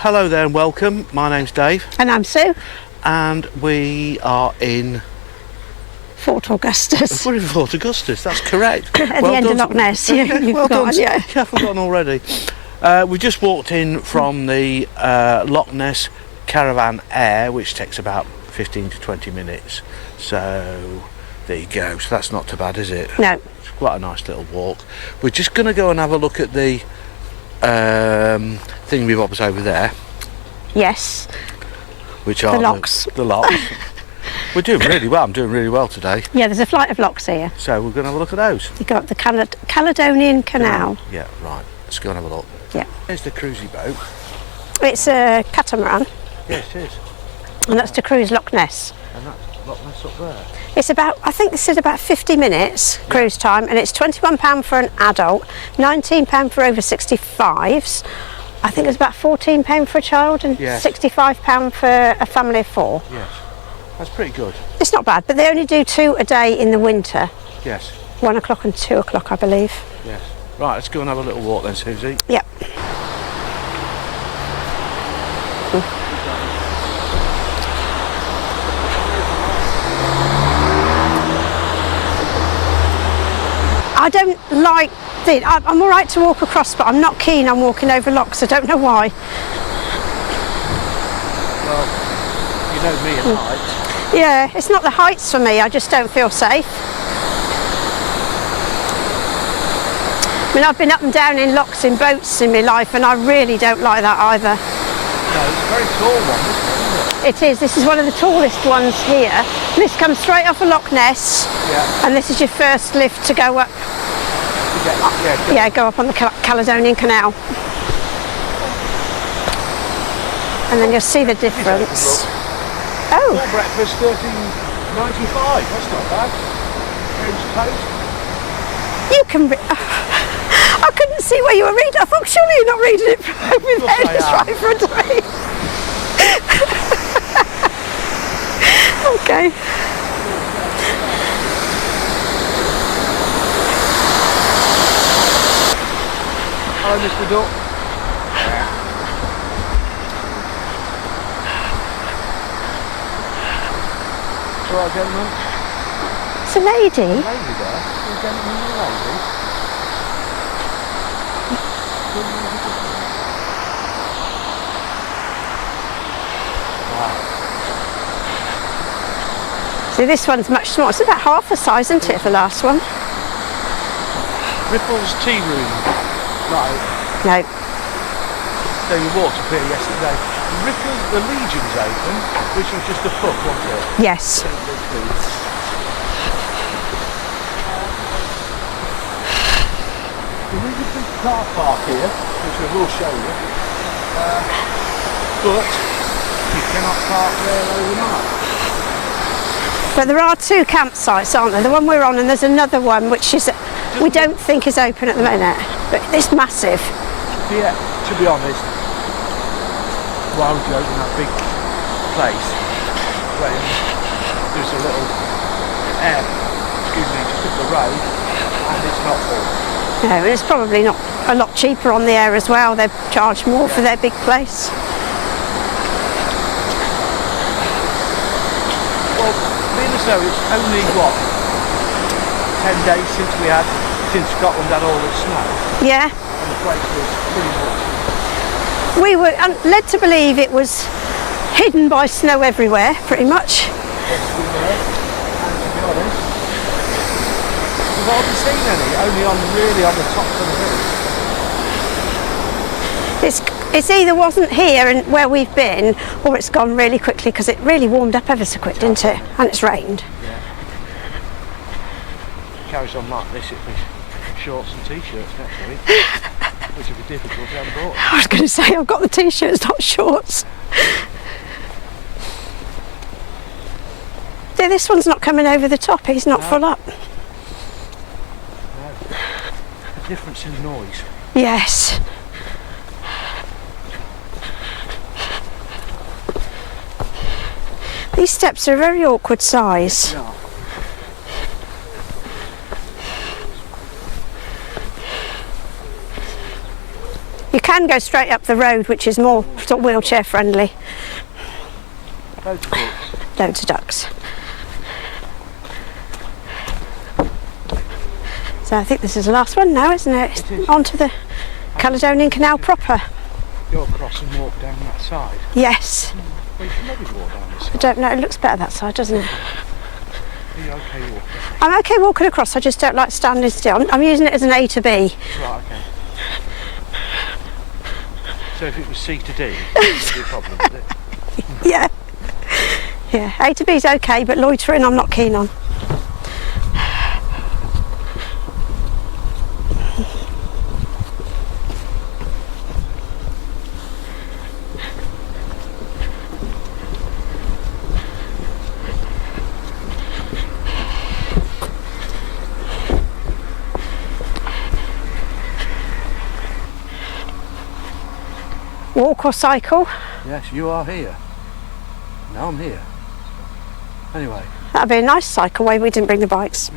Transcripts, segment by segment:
hello there and welcome. My name's Dave. And I'm Sue. And we are in Fort Augustus. We're in Fort Augustus, that's correct. At the end of Loch Ness. You've well forgotten, done. yeah. I've forgotten already. We just walked in from the Loch Ness Caravan Air, which takes about 15 to 20 minutes. So there you go. So that's not too bad, is it? No. It's quite a nice little walk. We're just going to go and have a look at the thingamybobs over there. Yes. Which are the locks. The locks. We're doing really well. I'm doing really well today. Yeah, there's a flight of locks here. So we're going to have a look at those. You go up the Caledonian Canal. Yeah, right. Let's go and have a look. Yeah. There's the cruisy boat. It's a catamaran. Yes, it is. And that's to cruise Loch Ness. And that's Loch Ness up there. It's about, I think this is about 50 minutes cruise time, and it's £21 for an adult, £19 for over 65s. I think it's about £14 for a child and £65 for a family of 4. Yes, that's pretty good. It's not bad, but they only do 2 a day in the winter. Yes. 1 o'clock and 2 o'clock, I believe. Yes. Right, let's go and have a little walk then, Susie. Yep. I don't like it. I'm all right to walk across, but I'm not keen on walking over locks. I don't know why. Well, you know me and heights. Yeah, it's not the heights for me. I just don't feel safe. I mean, I've been up and down in locks in boats in my life, and I really don't like that either. No, it's a very tall one, isn't it? It is. This is one of the tallest ones here. This comes straight off of Loch Ness. Yeah. And this is your first lift to go up. Go up on the Caledonian Canal. And then you'll see the difference. Oh. For breakfast, $13.95. That's not bad. French toast. You can. I couldn't see where you were reading. I thought surely you're not reading it from over there. It's right in front of me. Okay. Hello, Mr. Duck. All right, gentlemen. It's a lady. A lady there. A gentleman and a lady. See, this one's much smaller. It's about half the size, isn't it, the last one? Ripple's Tea Room. Right. No. So we walked up here yesterday. The Legion's open, which was just a foot, wasn't it? Yes. There is a big car park here, which we will show you. But you cannot park there overnight. But there are 2 campsites, aren't there? The one we're on, and there's another one which is we don't think is open at the minute. But it's massive. Yeah, to be honest, why would you open that big place when there's a little air, just up the road, and it's not full? No, and it's probably not a lot cheaper on the air as well. They charge more for their big place. Well, being as though it's only, 10 days since Scotland had all its snow. Yeah. And the place was pretty much... We were led to believe it was hidden by snow everywhere, pretty much. Yes, we were. And to be honest, we've hardly seen any, only on the tops of the hills. It's either wasn't here and where we've been, or it's gone really quickly because it really warmed up ever so quick, didn't it? And it's rained. Yeah. Carries on like this, it'd be shorts and t-shirts next week, which would be difficult to have bought. I was going to say, I've got the t-shirts, not shorts. Yeah, this one's not coming over the top, he's not full up. No. The difference in noise. Yes. These steps are a very awkward size. Yeah. You can go straight up the road, which is more sort of wheelchair friendly. Loads of ducks. Loads of ducks. So I think this is the last one now, isn't it? It is. On to the Caledonian Canal proper. Go across and walk down that side. Yes. Well, you can maybe walk down this I side. don't know, it looks better that side, doesn't it? Are you okay walking? I'm okay walking across, I just don't like standing still. I'm using it as an A to B. Right, okay. So if it was C to D, it would be a problem, would it? Yeah. Yeah, A to B is okay, but loitering I'm not keen on. Walk or cycle? Yes, you are here. Now I'm here. Anyway. That'd be a nice cycle way we didn't bring the bikes.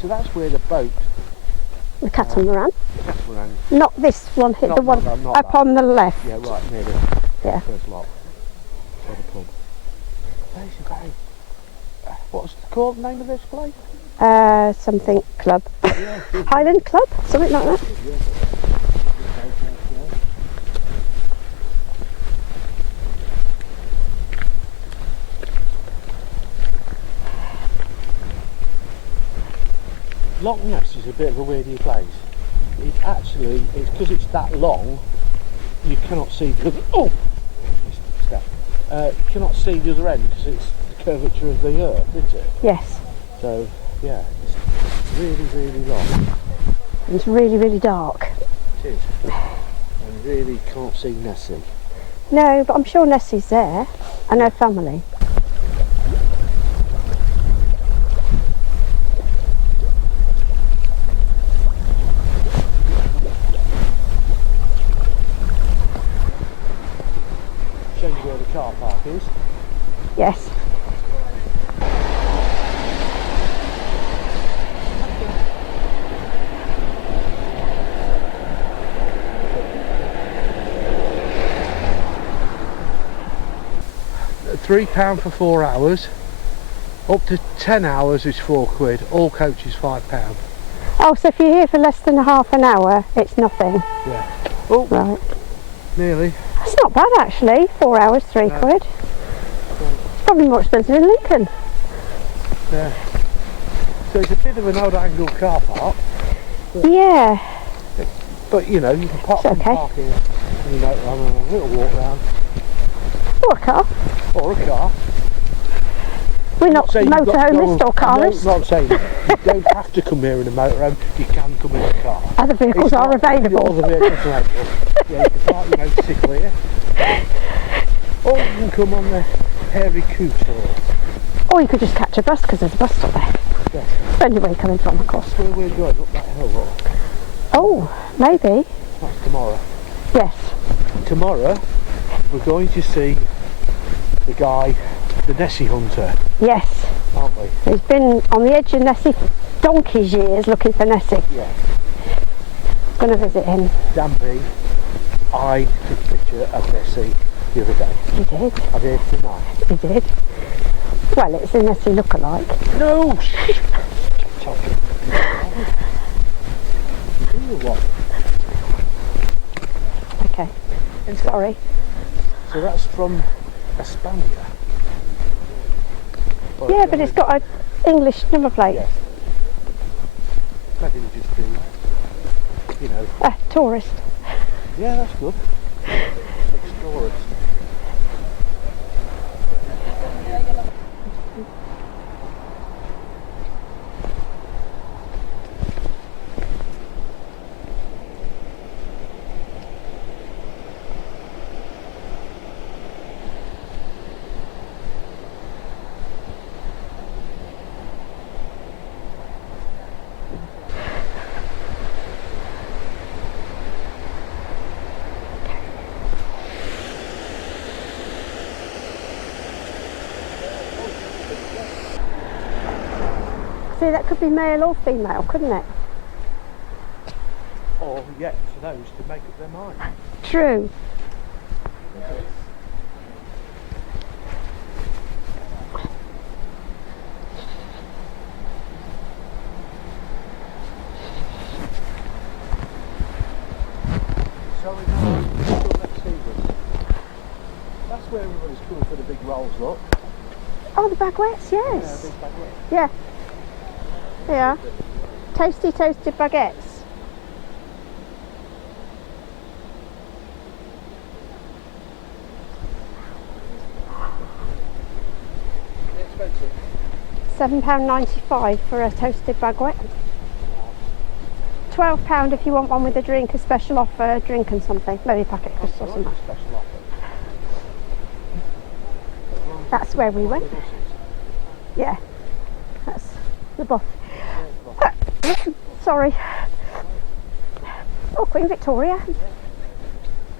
So that's where the boat, The catamaran. catamaran, Not this one, hit Not the one that, not up that. on the left. yeah, right near the Yeah. first lot, or the pub. There's a very, what's it called, the name of this place? Something club. Highland Club? Something like that. Loch Ness is a bit of a weirdy place. It's because it's that long, you cannot see the other, cannot see the other end because it's the curvature of the earth, isn't it? Yes. So, yeah, it's really, really long. And it's really, really dark. It is. And really can't see Nessie. No, but I'm sure Nessie's there. And her family. Show you where the car park is. Yes. £3 for 4 hours. Up to 10 hours is £4. All coaches £5. Oh, so if you're here for less than half an hour, it's nothing. Yeah. Oh, Right. nearly. That's not bad actually. 4 hours, £3. No. It's probably more expensive in Lincoln. Yeah. So it's a bit of an odd angle car park, Yeah. but you know, you can pop It's and okay. park here, and you know, on a little walk round, Or a car. or a car. We're not Saying you've got to motorhomists go- or carists. No, I'm saying you don't have to come here in a motorhome, you can come in a car. Other vehicles It's are not- available. Other vehicles are available. Yeah, you can park your motorcycle here. Or you can come on the hairy scooter. Or you could just catch a bus because there's a bus stop there. Yes. Depending where you're coming from, of course. That's where we're going, up that hill. Look. Oh, maybe. That's tomorrow. Yes. Tomorrow, we're going to see the guy, the Nessie hunter, Yes. aren't we? He's been on the edge of Nessie for donkey's years looking for Nessie. Yeah. Going to visit him. Danby, I took a picture of Nessie the other day. You did? I did, didn't I? You did. Well, it's a Nessie look-alike. No! What? Okay. Sorry. So that's from Espania. Well, Yeah, but it's got an English number plate. Yes. Maybe we just do, you know. Tourist. Yeah, that's good. Explorers. See, that could be male or female, couldn't it? Or yet for those to make up their mind. True. So we know next season. That's where everybody's cool for the big rolls, look. Oh, the baguettes, Yeah, yes. big baguette. Yeah. They are. Tasty toasted baguettes. Expensive. £7.95 for a toasted baguette. £12 if you want one with a drink, a special offer, drink and something. Maybe a packet of crisps or something. Special offer. That's where we went. Yeah. That's the boss. Sorry. Oh, Queen Victoria.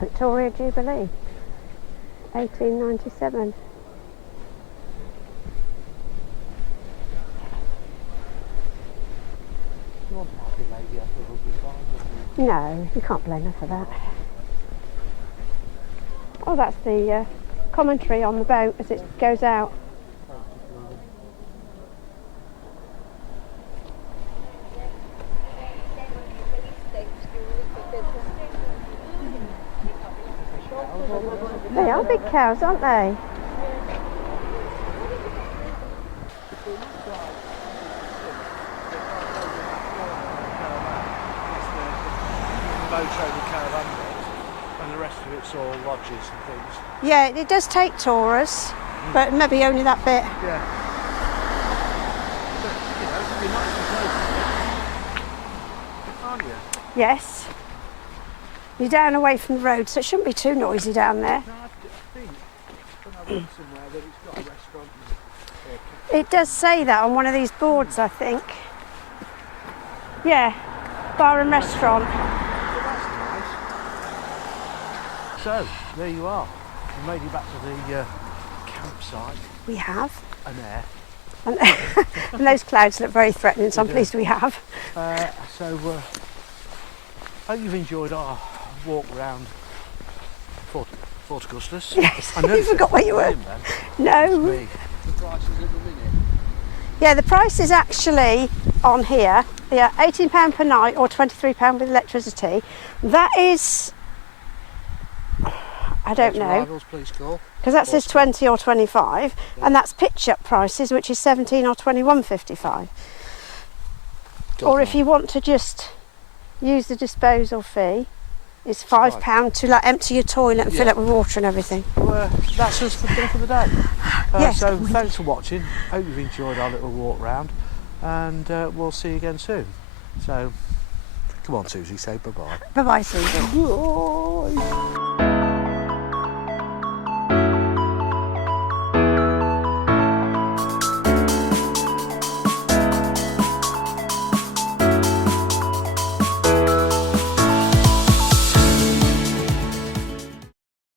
Victoria Jubilee. 1897. You want a happy lady after a rugby ball? No, you can't blame her for that. Oh, that's the commentary on the boat as it goes out. They are big cows, aren't they? Motorhome and caravan bit, and the rest of it's all lodges and things. Yeah, it does take tourists, but maybe only that bit. Yeah. But, you know, it'd be nice to go, aren't you? Yes. You're down away from the road, so it shouldn't be too noisy down there. No, I think when I went somewhere that it's got a restaurant. It does say that on one of these boards, I think. Yeah, bar and restaurant. So, there you are. We made it back to the campsite. We have. And there. And those clouds look very threatening, so I'm pleased we have. Hope you've enjoyed our walk around Fort Augustus. Yes, I know you forgot where you were. No. The prices at the minute. Yeah, the price is actually on here. Yeah, £18 per night or £23 with electricity. That is, I don't know, Arrivals, please call. because that says 20 or 25, and that's pitch-up prices, which is 17 or 21.55. Or if you want to just use the disposal fee, it's £5 to like empty your toilet and fill it with water and everything. Well, that's us done for the day. Yes. So thanks for watching. Hope you've enjoyed our little walk round, and we'll see you again soon. So come on, Susie, say bye-bye. Bye-bye, Susan. Bye.